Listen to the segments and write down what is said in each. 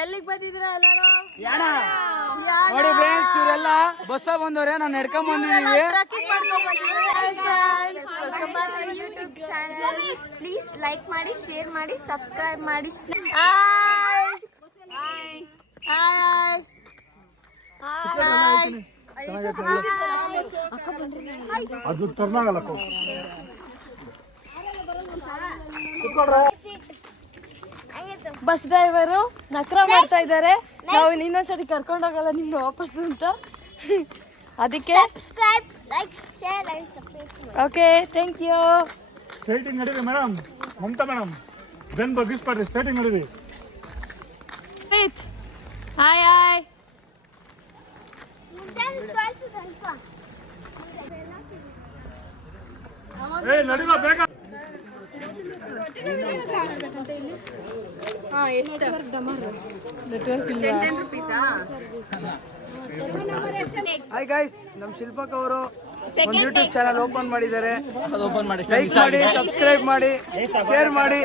ಎಲ್ಲಿಗೆ ಬಂದಿದ್ರ ಎಲ್ಲರೂ? ನೋಡಿ ಫ್ರೆಂಡ್ಸ್, ಇವರೆಲ್ಲ ಬಸ್ಸ ಬಂದವ್ರೆ, ನಾವು ನಡ್ಕೊಂಡ್ ಬಂದಿದೀವಿ. ಪ್ಲೀಸ್ ಲೈಕ್ ಮಾಡಿ, ಶೇರ್ ಮಾಡಿ, ಸಬ್ಸ್ಕ್ರೈಬ್ ಮಾಡಿ. ಅದು ತರ್ನಾಗಲ್ಲ. ಬಸ್ ಡ್ರೈವರು ನಕ್ರ ಮಾಡ್ತಾ ಇದ್ದಾರೆ. ನಾವು ಇನ್ನೊಂದ್ಸತಿ ಕರ್ಕೊಂಡು ಹೋಗಲ್ಲ ನಿಮ್ನ ವಾಪಸ್ಸು ಅಂತ. ಅದಕ್ಕೆ ಓಕೆ, ಥ್ಯಾಂಕ್ ಯು. ಸ್ಟ್ರೈಟಿಂಗ್ ನಡೀರಿ ಮೇಡಮ್, ಮಮತಾ ಮೇಡಮ್, ಬೆನ್ ಬಗ್ಗಿಸ್ಪಾಡ್ರಿ. ಸ್ಟ್ರೈಟಿಂಗ್ ನಡೀರಿ. Hi hi. ನಡೀವಾ ಬೇಗ. ಹಾಯ್ ಗೈಸ್, ನಮ್ಮ ಶಿಲ್ಪಕ್ ಅವರು ಒಂದು ಯೂಟ್ಯೂಬ್ ಚಾನಲ್ ಓಪನ್ ಮಾಡಿದ್ದಾರೆ. ಲೈಕ್ ಮಾಡಿ, ಸಬ್ಸ್ಕ್ರೈಬ್ ಮಾಡಿ, ಶೇರ್ ಮಾಡಿ.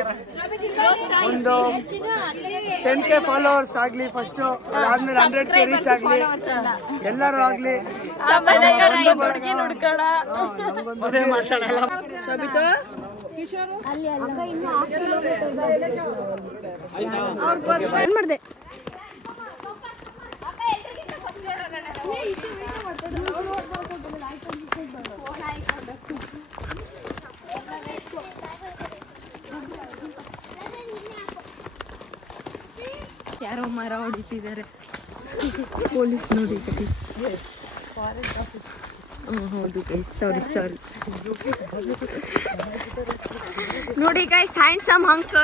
ಒಂದು 10K ಫಾಲೋವರ್ಸ್ ಆಗಲಿ ಫಸ್ಟ್, ಅದಾದ್ಮೇಲೆ 100K ರೀಚ್ ಆಗಲಿ, ಎಲ್ಲರೂ ಆಗಲಿ. ಏನ್ ಮಾಡ್ದೆ? ಯಾರೋ ಮರ ಹೊಡಿತಿದ್ದಾರೆ. ಪೊಲೀಸ್ ನೋಡಿ. ಹೌದು ಗೈಸ್, ಸಾರಿ. ನೋಡಿ ಗೈಸ್, ಹ್ಯಾಂಡ್ಸಮ್ ಹಂಕ್.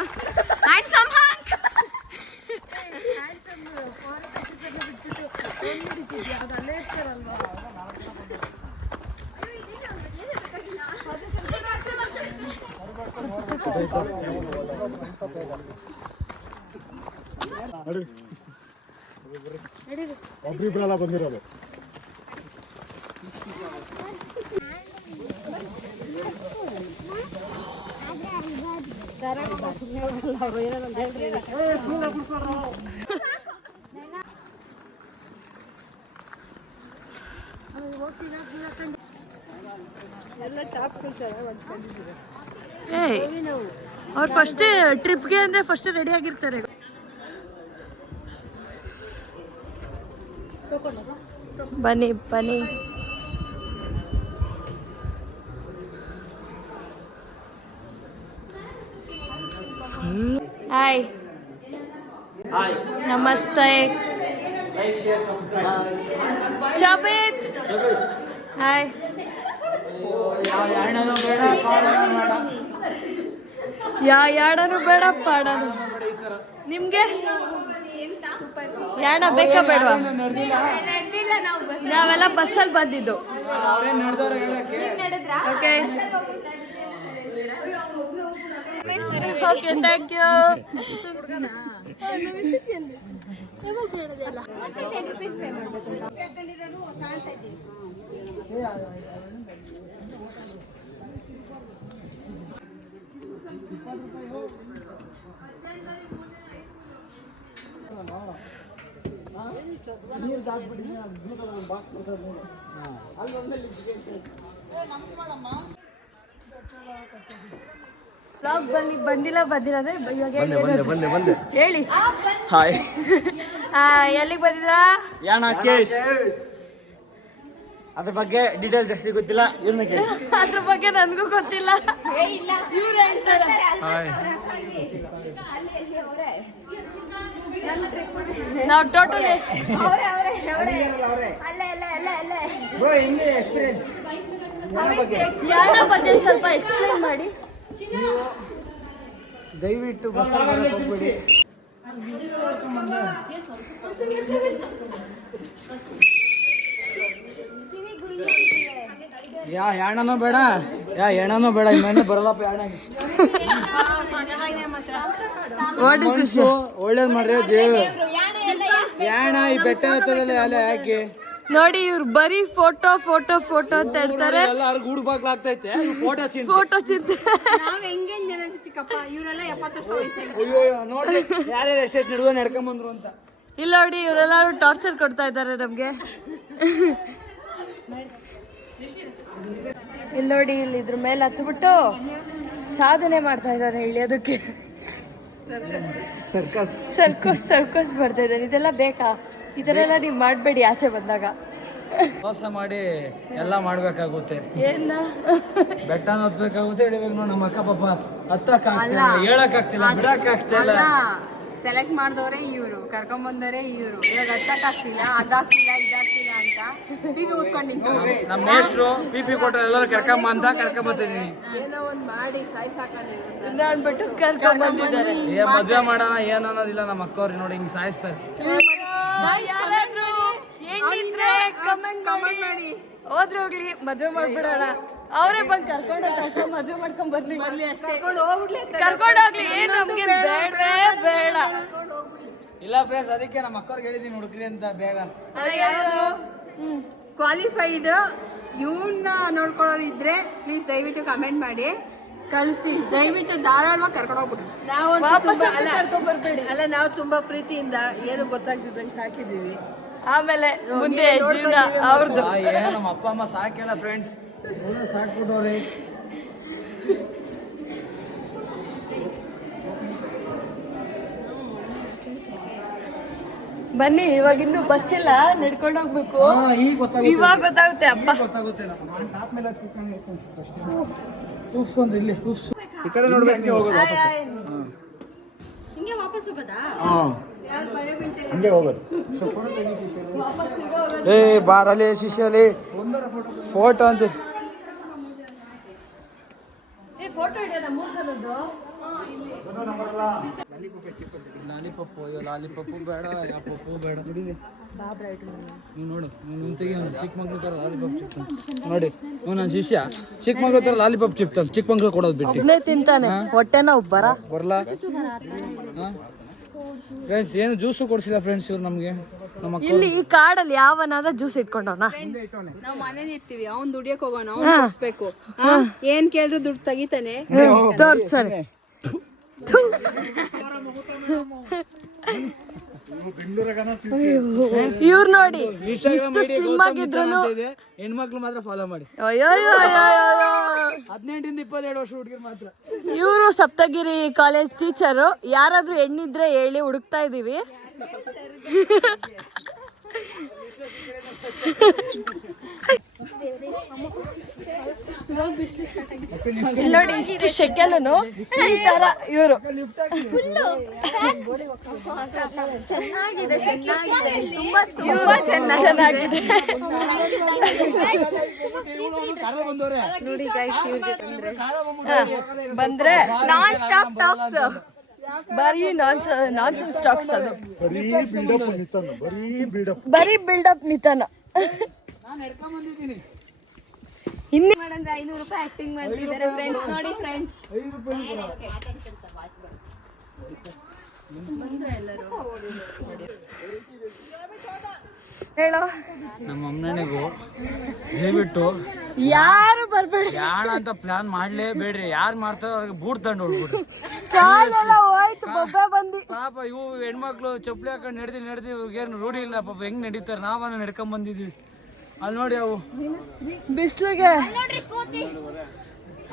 ಒಬ್ರಿಬ್ರೆಲ್ಲ ಬಂದಿರೋದು. ಅವ್ರು ಫಸ್ಟ್ ಟ್ರಿಪ್ಗೆ ಅಂದ್ರೆ ಫಸ್ಟ್ ರೆಡಿ ಆಗಿರ್ತಾರೆ. ಬನ್ನಿ. ಹಾಯ್, ನಮಸ್ತೆ. ಶೋಭಿತ್, ಹಾಯ್. ಯಾಡನು ಬೇಡ, ಪಾಡನು. ನಿಮ್ಗೆ ಯಾಣ ಬೇಕಾ ಬೇಡವಾ? ನಾವೆಲ್ಲ ಬಸ್ಸಲ್ಲಿ ಬಂದಿದ್ದು. Okay, thank you. ಬಂದಿಲ್ಲ ಅಂದ್ರೆ ಇವಾಗ ಹೇಳಿ. ಹಾಯ್. ಎಲ್ಲಿಗೆ ಬಂದಿದ್ರಾ? ಯಾಣ ಕೇಸ್. ಅದ್ರ ಬಗ್ಗೆ ಡೀಟೇಲ್ಸ್ ಜಾಸ್ತಿ ಗೊತ್ತಿಲ್ಲ, ಇವ್ರನ್ನ ಕೇಳಿ. ಅದ್ರ ಬಗ್ಗೆ ನನಗೂ ಗೊತ್ತಿಲ್ಲ. ಇವ್ರು ಹೇಳ್ತಾರೆ. ನಾವು ಟೋಟಲ್ ಯಾಣ ಬಗ್ಗೆ ಸ್ವಲ್ಪ ಎಕ್ಸ್ಪ್ಲೇನ್ ಮಾಡಿ. ದಯವಿಟ್ಟು ಬಸ್ ಹೋಗ್ಬಿಡಿ. ಯಾಣನೂ ಬೇಡ, ಎಣನೂ ಬೇಡ, ಇನ್ನ ಬರಲ್ಲಪ್ಪ ಯಾಣ. ಒಳ್ಳೇದ್ ಮಾಡ್ರಿ ದೇವ್. ಯಾಣ ಈ ಬೆಟ್ಟ ಹತ್ತದಲ್ಲ ಅಲ್ಲ ಯಾಕೆ ನೋಡಿ ಇವ್ರು ಬರೀ ಫೋಟೋ ಫೋಟೋ ಫೋಟೋ ಅಂತ ಹೇಳ್ತಾರೆ. ಎಲ್ಲಾರ್ಗು ಹುಡುಕ್ಲಾಗ್ತೈತೆ ಫೋಟೋ ಫೋಟೋ ಚಿಂತೆ. ಅಯ್ಯೋ ನೋಡಿ ಯಾರ್ಯಾರು ಎಷ್ಟೆಷ್ಟು ಹಿಡಿದು ನಡ್ಕೊಂಬಂದ್ರು ಅಂತ. ಇಲ್ಲ ನೋಡಿ ಇವರೆಲ್ಲರೂ ಟಾರ್ಚರ್ ಕೊಡ್ತಾ ಇದ್ದಾರೆ ನಮ್ಗೆ. ಇಲ್ಲಿ ನೋಡಿ ಇಲ್ಲಿ ಇದ್ರ ಮೇಲೆ ಹತ್ಬಿಟ್ಟು ಸಾಧನೆ ಮಾಡ್ತಾ ಇದ್ದಾರೆ ಇಳಿಯೋದಕ್ಕೆ. ಸರ್ಕಸ್ ಮಾಡ್ತಾ ಇದ್ದಾರೆ. ಇದೆಲ್ಲ ಬೇಕಾ? ಈ ಥರ ಎಲ್ಲ ನೀವು ಮಾಡಬೇಡಿ ಆಚೆ ಬಂದಾಗ. ಮೋಸ ಮಾಡಿ ಎಲ್ಲ ಮಾಡ್ಬೇಕಾಗುತ್ತೆ. ಏನ ಬೆಟ್ಟನ ಹತ್ಬೇಕಾಗುತ್ತೆ, ಇಳಿಬೇಕು. ನೋಡಿ ನಮ್ಮ ಅಕ್ಕ ಪಾಪ ಹತ್ತಕ್ಕಾಗ್ತಿಲ್ಲ, ಹೇಳಕ್ಕಾಗ್ತಿಲ್ಲ, ಬಿಡಕ್ಕಾಗ್ತಿಲ್ಲ. ಸೆಲೆಕ್ಟ್ ಮಾಡಿದವರೇ ಇವರು, ಕರ್ಕೊಂಡ್ ಬಂದವರೇ ಇವರು. ಇವಾಗ ಹತ್ತಕ್ಕಾಗ್ತಿಲ್ಲ, ಅದಾಗ್ತಿಲ್ಲ ಇದಾಗ್ತಿಲ್ಲ ಅಂತ ಪಿಪಿ ಊದ್ಕೊಂಡು ನಿಂತವ್ರು. ನಮ್ಮ ಮೇಷ್ಟ್ರು ಪಿಪಿ ಕೊಟ್ಟರೆ ಎಲ್ಲರೂ ಕರ್ಕೊಂಬ ಅಂತ ಕರ್ಕೊಂಬತ್ತಿದೀನಿ. ಏನೋ ಒಂದ್ ಮಾಡಿ ಸಾಯ್ಸಾಕ ಅಂದ್ಬಿಟ್ಟು ಕರ್ಕೊಂಡ್ ಬಂದಿದ್ದಾರೆ. ಮದ್ವೆ ಮಾಡೋಣ ಏನ್ ಅನ್ನೋದಿಲ್ಲ. ನಮ್ಮ ಅಕ್ಕವ್ರಿಗೆ ನೋಡಿ ಹಿಂಗ್ ಸಾಯಿಸ್ತಾರೆ. ಕಮೆಂಟ್ ಮಾಡಿ ಹೋದ್ರೆ ಹೋಗ್ಲಿ, ಮದ್ವೆ ಮಾಡ್ಬಿಡೋಣ. ಅವರೇ ಬಂದು ಕರ್ಕೊಂಡು ಮದ್ವೆ ಮಾಡ್ಕೊಂಡ್ ಬರ್ಲಿ. ಕರ್ಕೊಂಡು ಹೋಗ್ಲಿ, ಏನ್ ನಮ್ಗೆ ಬೇಡವೇ ಬೇಡ. ಇಲ್ಲ ಫ್ರೆಂಡ್ಸ್, ಅದಕ್ಕೆ ನಮ್ಮ ಅಕ್ಕವ್ರಿಗೆ ಹೇಳಿದೀನಿ ಹುಡುಕ್ರಿ ಅಂತ ಬೇಗ. ಕ್ವಾಲಿಫೈಡ್ ಇವನ್ನ ನೋಡ್ಕೊಳ್ಳೋರು ಇದ್ರೆ ಪ್ಲೀಸ್ ದಯವಿಟ್ಟು ಕಮೆಂಟ್ ಮಾಡಿ ಕಳಿಸ್ತೀವಿ. ದಯವಿಟ್ಟು ಧಾರಾಳವಾಗಿ ಕರ್ಕೊಂಡು ಹೋಗ್ಬಿಡಿ. ಬರ್ಬೇಡಿ. ನಾವು ತುಂಬಾ ಪ್ರೀತಿಯಿಂದ ಏನು ಗೊತ್ತಾಗ್ತಿದ್ದಂಗೆ ಸಾಕಿದೀವಿ. ಆಮೇಲೆ ಮುಂದೆ ಜೀವನ ಅವ್ರದ್ದು. ನಮ್ಮ ಅಪ್ಪ ಅಮ್ಮ ಸಾಕಿಲ್ಲ ಫ್ರೆಂಡ್ಸ್, ಸಾಕ್ಬಿಟ್ಟವ್ರಿ. ಬನ್ನಿ, ಇವಾಗ ಇನ್ನು ಬಸ್ ಇಲ್ಲ, ನಡ್ಕೊಂಡು ಹೋಗ್ಬೇಕು. ಇವಾಗ ಗೊತ್ತಾಗುತ್ತೆ ಹಬ್ಬ. ಈ ಕಡೆ ನೋಡ್ಬೇಕು ನೀವು. ಹಿಂಗೆ ವಾಪಸ್ ಹೋಗೋದಾ? ಹಂಗೆ ಹೋಗೋದು. ಏ ಬಾರಲ್ಲಿ ಶಿಷ್ಯಲಿ ಫೋಟೋ ಅಂತ. ಫೋಟೋ ಹಿಡಿಯೋಣ 3 ಜನದ್ದು. ಲಾಲಿಪಪ್ಪು ಬೇಡ, ಯಾವ ಪಪ್ಪು ಬೇಡ. ನೀವು ನೋಡು, ನಿಂತಿಗೆ ಚಿಕ್ಕಮಂಗ್ಳೂರ್ ಥರ ಲಾಲಿಪಾಪ್ ಚಿಪ್ತಾನೆ ನೋಡಿ. ನನ್ನ ಶಿಷ್ಯ ಚಿಕ್ಕಮಂಗ್ಳೂರ್ ಥರ ಲಾಲಿಪಾಪ್ ಚಿಪ್ತಾನೆ. ಚಿಕ್ಕಮಂಗ್ಳೂರ್ ಕೊಡೋದು ಬಿಟ್ಟು ಒಬ್ಬನೇ ತಿಂತಾನೆ, ಹೊಟ್ಟೆನ ಬರಲ್ಲ. ಫ್ರೆಂಡ್ಸ್ ಏನು ಜ್ಯೂಸು ಕೊಡ್ಸಿಲ್ಲ ಫ್ರೆಂಡ್ಸ್ ಇವ್ರು ನಮಗೆ. ಇಲ್ಲಿ ಈ ಕಾಡಲ್ಲಿ ಯಾವನಾದ ಜ್ಯೂಸ್ ಇಟ್ಕೊಂಡವನ? ನಾವು ಮನೇಲಿ ಇರ್ತೀವಿ, ಅವ್ನ್ ದುಡಿಯಕ್ ಹೋಗೋಣ, ಅವ್ನ್ ತೋರಿಸ್ಬೇಕು. ಏನ್ ಕೇಳಿದ್ರು ದುಡ್ಡು ತೆಗಿತಾನೆ. ತೋರ್ಸನೆ. ಇವ್ರು ನೋಡಿ ಸ್ಲಿಮ್ ಆಗಿದ್ರು. ಹೆಣ್ಮಕ್ಳು ಮಾತ್ರ ಫಾಲೋ ಮಾಡಿ. 18-22 ವರ್ಷ ಹುಡುಗಿರು ಮಾತ್ರ. ಇವರು ಸಪ್ತಗಿರಿ ಕಾಲೇಜ್ ಟೀಚರು. ಯಾರಾದ್ರೂ ಹೆಣ್ಣಿದ್ರೆ ಹೇಳಿ, ಹುಡುಕ್ತಾ ಇದೀವಿ. ನೋಡಿ ಇಷ್ಟು ಶೆಕೆಲನು ಈ ತರ ಇವರು. ಚೆನ್ನಾಗಿದೆ ಚೆನ್ನಾಗಿದೆ. ನೋಡಿ ಗೈಸ್, ಬಂದ್ರೆ ನಾನ್ ಸ್ಟಾಪ್ ಟಾಕ್ಸ್. ಬರೀ ನಾನ್ಸೆನ್ಸ್ ಟಾಕ್ಸ್. ಅದು ಬರೀ ಬಿಲ್ಡಪ್ ನಿತಾನ. ಇನ್ನೇ ಮಾಡಂದ್ರೆ 500 ರೂಪಾಯಿ ಆಕ್ಟಿಂಗ್ ಮಾಡ್ತಿದ್ದಾರೆ ಫ್ರೆಂಡ್ಸ್. ನೋಡಿ ಫ್ರೆಂಡ್ಸ್, ಹೇಳೋ ನಮ್ಮ ಅಮ್ಮನಿಗೂ ದಯವಿಟ್ಟು ಯಾರು ಬರ್ಬೇಡಿ, ಯಾಣ ಅಂತ ಪ್ಲಾನ್ ಮಾಡ್ಲೇಬೇಡ್ರಿ. ಯಾರು ಮಾಡ್ತಾರೋ ಅವ್ರಿಗೆ ಬೂಟ್ ತಂಡು ಹೊಡ್ಬಿಡ್ರಿ. ಕಾಲೆಲ್ಲ ಹೋಯ್ತು, ಬೊಬ್ಬೆ ಬಂದಿ. ಪಾಪ ಇವು ಹೆಣ್ಮಕ್ಳು ಚಪ್ಪಲಿ ಹಾಕೊಂಡು ನಡೆದಿ ಏನು ರೂಢಿ ಇಲ್ಲ ಪಾಪ. ಹೆಂಗ್ ನಡೀತಾರೆ, ನಾವನ್ನ ನಡ್ಕೊಂಡ್ ಬಂದಿದ್ವಿ. ಅಲ್ಲಿ ನೋಡಿ ಅವು ಬಿಸಿಲಿಗೆ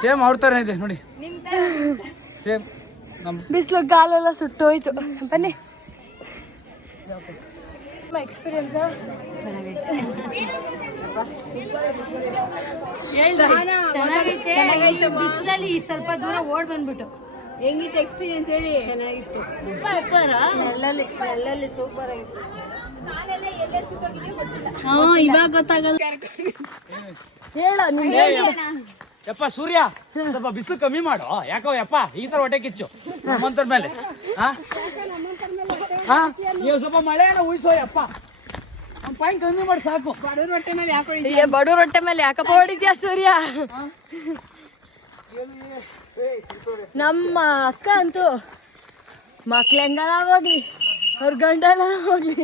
ಸೇಮ್ ಅವ್ರ ಇದೆ ನೋಡಿ. ಸೇಮ್ ನಮ್ಮ ಬಿಸಿಲು ಕಾಲೆಲ್ಲ ಸುಟ್ಟೋಯ್ತು. ಬನ್ನಿ, ಎಕ್ಸ್ಪೀರಿಯನ್ಸ್ ಚೆನ್ನಾಗೈತೆ. ಬಿಸಿಲಲ್ಲಿ ಸ್ವಲ್ಪ ದೂರ ಓಡ್ ಬಂದ್ಬಿಟ್ಟು ಹೆಂಗಿತ್ತು ಎಕ್ಸ್ಪೀರಿಯನ್ಸ್ ಹೇಳಿ? ಚೆನ್ನಾಗಿತ್ತು. ಸೂಪರ್. ನೆಲ್ಲಲ್ಲಿ ಸೂಪರ್ ಆಗಿತ್ತು. ಇವಾಗ ಗೊತ್ತಾಗಲ್ಲ. ಹೇಳ ಯಪ್ಪ ಸೂರ್ಯ, ಸ್ವಲ್ಪ ಬಿಸಿಲು ಕಮ್ಮಿ ಮಾಡು. ಯಾಕೋ ಯಪ್ಪ ಈ ತರ ಹೊಟ್ಟೆ ಕಿಚ್ಚು ನಮ್ಮಂತರ ಮೇಲೆ. ನೀವು ಸ್ವಲ್ಪ ಮಳೆನ ಉಳಿಸೋ ಯಪ್ಪ. ಪಾಯಿಂಟ್ ಕಮ್ಮಿ ಮಾಡಿ ಸಾಕು. ಬಡವ್ರ ಹೊಟ್ಟೆ ಮೇಲೆ ಯಾಕೆ ಬಡವ್ರ ಹೊಟ್ಟೆ ಮೇಲೆ ಯಾಕಪ್ಪ ಹೊಡಿದ್ಯಾ ಸೂರ್ಯ? ನಮ್ಮ ಅಕ್ಕ ಅಂತೂ ಮಕ್ಳು ಹೆಂಗಲ್ಲ ಹೋಗ್ಲಿ, ಅವ್ರ ಗಂಡ ಎಲ್ಲ ಹೋಗ್ಲಿ,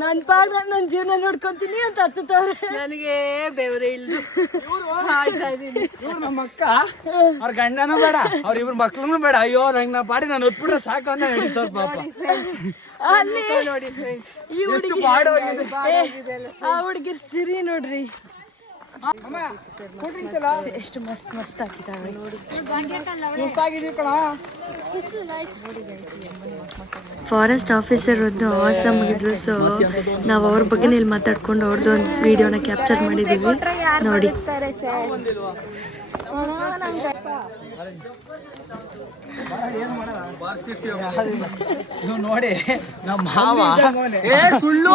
ನನ್ನ ಪಾಡ್ ನನ್ನ ಜೀವನ ನೋಡ್ಕೊಂತೀನಿ ಅಂತ ಹತ್ತುತ್ತವ್ರೆ. ನನಗೆ ಬೆವರೇ ಇಲ್ದು ಇವ್ರು ನಮ್ಮ ಅಕ್ಕ, ಅವ್ರ ಗಂಡನೂ ಬೇಡ, ಅವ್ರಿಬ್ರು ಮಕ್ಳೂ ಬೇಡ. ಅಯ್ಯೋ ನಂಗೆ ನಾ ಪಾಡಿ ನಾನು ಹೊತ್ಬಿಟ್ರೆ ಸಾಕು ಅಂತ ನಡೀತಾರ ಪಾಪ. ಅಲ್ಲಿ ನೋಡಿ ಫ್ರೆಂಡ್ಸ್, ಈ ಹುಡುಗಿ ಆ ಹುಡುಗಿರ್ ಸಿರಿ ನೋಡ್ರಿ ಎಷ್ಟು ಮಸ್ತ್ ಮಸ್ತ್ ಹಾಕಿದಾವೆ. ಫಾರೆಸ್ಟ್ ಆಫೀಸರ್ ಒಂದು ಆಸಮ್ ಆಗಿದ್ಲು. ಸೊ ನಾವು ಅವ್ರ ಬಗ್ಗೆ ಇಲ್ಲಿ ಮಾತಾಡ್ಕೊಂಡು ಅವ್ರದ್ದು ಒಂದು ವಿಡಿಯೋನ ಕ್ಯಾಪ್ಚರ್ ಮಾಡಿದ್ದೀವಿ ನೋಡಿ. ನೋಡಿ ನಮ್ಮ ಮಾವ ಸುಳ್ಳು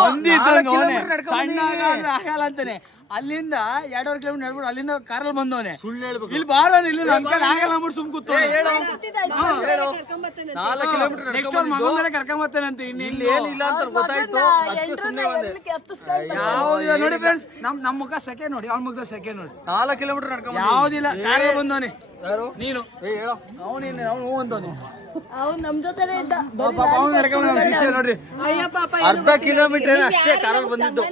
ಆಗಲ್ಲ ಅಂತಾನೆ. ಅಲ್ಲಿಂದ 2.5 ಕಿಲೋಮೀಟರ್ ನಡ್ಬಿಟ್ಟು ಅಲ್ಲಿಂದ ಕಾರಲ್ಲಿ ಬಂದವನೆ. ಇಲ್ಲಿ ಬಾರ ಇಲ್ಲಿ ನನ್ನ ಕೈಲಿ ಆಗಲ್ಲ ಅಂದ್ಬಿಟ್ಟು ಸುಮ್ ಕೂತು 4 ಕಿಲೋಮೀಟರ್ ನೆಕ್ಸ್ಟ್ ಅವ್ರ ಮಗನ ಮೇಲೆ ಕರ್ಕೊಂಡ್ ಬರ್ತಾನಂತೆ. ಇಲ್ಲಿ ಏನಿಲ್ಲ ಅಂತ ಗೊತ್ತಾಯ್ತು, ಅದಕ್ಕೆ ಸುಮ್ಮನೆ ಬಂದೆ. ಯಾವ್ದಿಲ್ಲ ನೋಡಿ ಫ್ರೆಂಡ್ಸ್, ನಮ್ಮ ಮುಖ ಸೆಕೆ ನೋಡಿ, ಅವ್ನ ಮುಖ ಸೆಕೆ ನೋಡಿ. 4 ಕಿಲೋಮೀಟರ್ ನಡ್ಕೊಂಡ್ ಯಾವ್ದಿಲ್ಲ, ಕಾರಲ್ಲಿ ಬಂದವನೆ. ನೀನು ಅವನು ಅಂತವನು ಅವ್ನು ನಮ್ ಜೊತೆನೇ ಇದ್ದ. ನೋಡ್ರಿ, ಅರ್ಧ ಕಿಲೋಮೀಟರ್ ಅಷ್ಟೇ ಕಾರಲ್ಲಿ ಬಂದಿದ್ದು.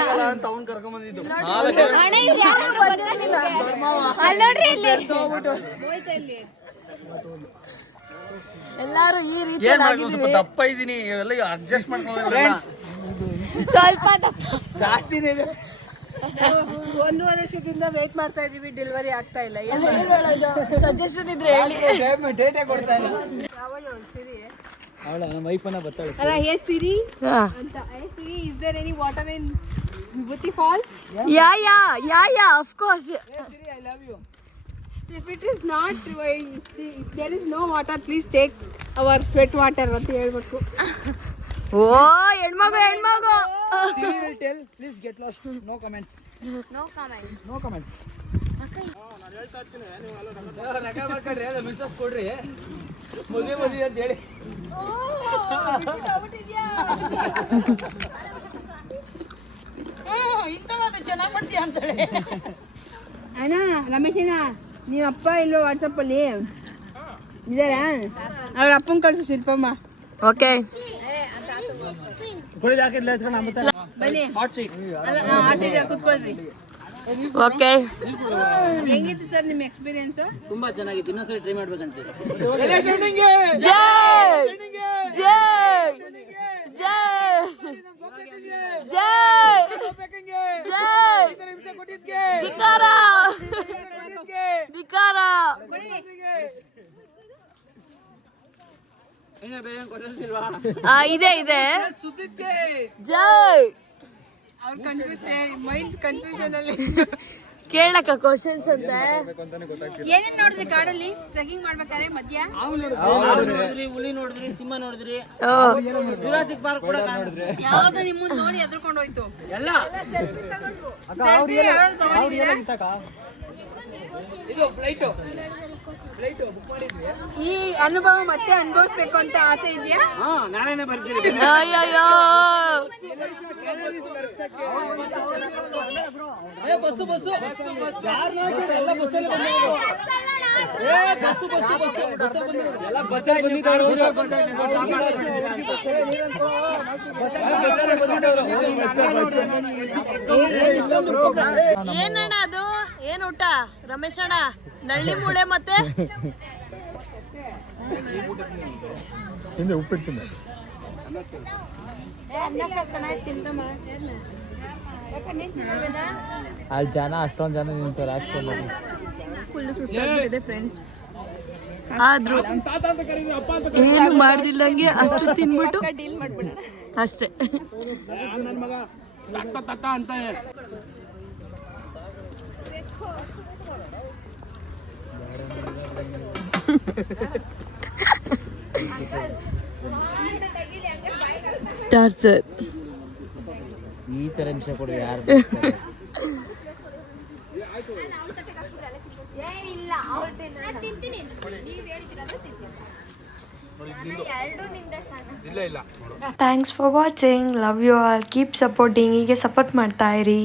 ಆಗಲ್ಲ ಅಂತ ಅವ್ನು ಕರ್ಕೊಂಡ್ ಬಂದಿದ್ದು. ಎಲ್ಲಾರು ಈ ರೀತಿ ಸ್ವಲ್ಪ ದಪ್ಪ ಇದ್ದೀನಿ, ಎಲ್ಲ ಅಡ್ಜಸ್ಟ್ ಮಾಡ್ಕೊಂಡು ಸ್ವಲ್ಪ ಜಾಸ್ತಿನೇ ಇದೆ. 1.5 ವರ್ಷದಿಂದ ವೇಟ್ ಮಾಡ್ತಾ ಇದೀವಿ, ಡೆಲಿವರಿ ಆಗ್ತಾ ಇಲ್ಲ. ಸಜೆಷನ್ ಇದ್ರೆ ಹೇಳಿ. ಡೇಟೇ ಕೊಡ್ತಾ ಇಲ್ಲ. ಸಿರಿ ಅವಳ ನಮ್ಮ ವೈಫನ್ನ ಬರ್ತಾಳೆ. ಅಲ್ಲ, ಹೇ ಸಿರಿ ಅಂತ. Hey Siri, is there any water in Vibhuti Falls? Yeah of course. Siri, I love you. If it is not, if there is no water, please take our sweat water ಅಂತ ಹೇಳ್ಬೇಕು. ಓ ಹೆಣ್ಮಗು Siri will tell, please get lost. No comments. No comment. No comments. ನಕ ಮಾಡ್ಕೊಡ್ರಿ, ಅದು missus ಕೊಡ್ರಿ, ಮದುವೆ ಅಂತ ಹೇಳಿ. ಅಣ್ಣ ರಮೇಶಣ್ಣ, ನಿಮ್ಮ ಅಪ್ಪ ಇಲ್ಲೋ ವಾಟ್ಸಪ್ಪಲ್ಲಿ ಇದಾರಾ? ಅವ್ರ ಅಪ್ಪನ ಕಳ್ಸು ಶಿಲ್ಪಮ್ಮ. ಓಕೆ ಬನ್ನಿ, ಆಟಿಗೆ ಕೂತ್ಕೊಳ್ರಿ. ಓಕೆ ಹೆಂಗಿತ್ತು ಸರ್ ನಿಮ್ಮ ಎಕ್ಸ್ಪೀರಿಯನ್ಸ್? ತುಂಬಾ ಚೆನ್ನಾಗಿತ್ತು, ಇನ್ನೊಂದ್ಸರಿ ಟ್ರೈ ಮಾಡ್ಬೇಕಂತ. ಜೈ ಜೈ ಜೈ ಜೈ ಧಿಕ್ಕಾರ ಧಿಕ್ಕಾರ. ಇದೆ ಜೈ. ಅವ್ರ ಮೈಂಡ್ ಕನ್ಫ್ಯೂಷನ್ ಅಲ್ಲಿ ಕೇಳಕ್ಕ ಕ್ವಶನ್ಸ್ ಅಂತ. ಏನೇನ್ ನೋಡಿದ್ರಿ ಕಾಡಲ್ಲಿ ಟ್ರೆಕಿಂಗ್ ಮಾಡ್ಬೇಕಾದ್ರೆ? ಮಧ್ಯ ಹುಲಿ ನೋಡಿದ್ರಿ, ಸಿಂಹ ನೋಡಿದ್ರಿ, ಜುರಾಸಿಕ್ ಪಾರ್ಕ್ ಕೂಡ ನೋಡಿದ್ರಿ. ಯಾವ್ದು ನಿಮ್ಮನ್ನ ನೋಡಿ ಎದ್ರುಕೊಂಡು ಹೋಯ್ತು? ಎಲ್ಲ ಈ ಅನುಭವ ಮತ್ತೆ ಅನುಭವಿಸ್ಬೇಕು ಅಂತ ಆಸೆ ಇದೆಯಾ? ನಾನೇನೆ ಬರ್ತೀನಿ. ಅಯ್ಯಯ್ಯೋ ಬಸ್ಸು ಎಲ್ಲ ಬಸ್ಸಲ್ಲಿ ಏನಣ್ಣ ಅದು? ಏನ್ ಊಟ ರಮೇಶ್ ಅಣ್ಣ? ನಳ್ಳಿ ಮೂಳೆ ಮತ್ತೆ ಉಪ್ಪಿಟ್ಟು ಅಲ್ಲಿ ಜನ, ಅಷ್ಟೊಂದು ಜನ ನಿಂತಾರೆ ಆಕ್ಚುಲಿ. ಫುಲ್ ಸುಸ್ತಾಗ್ಬಿಟ್ಟಿದೆ ಫ್ರೆಂಡ್ಸ್. ಆದ್ರೂ ಏನು ಮಾಡ್ದಿಲ್ಲಂಗೆ ಅಷ್ಟು ತಿನ್ಬಿಟ್ಟು ಅಷ್ಟೇ. ನನ್ನ ಮಗ ತಕ್ಕ ಅಂತ ಟಾರ್ಚರ್. ಈ ತರ ವಿಷಯ ಕೊಡಿ ಯಾರು? Thanks for watching. Love you all. Keep supporting. ಹೀಗೆ ಸಪೋರ್ಟ್ ಮಾಡ್ತಾ ಇರಿ.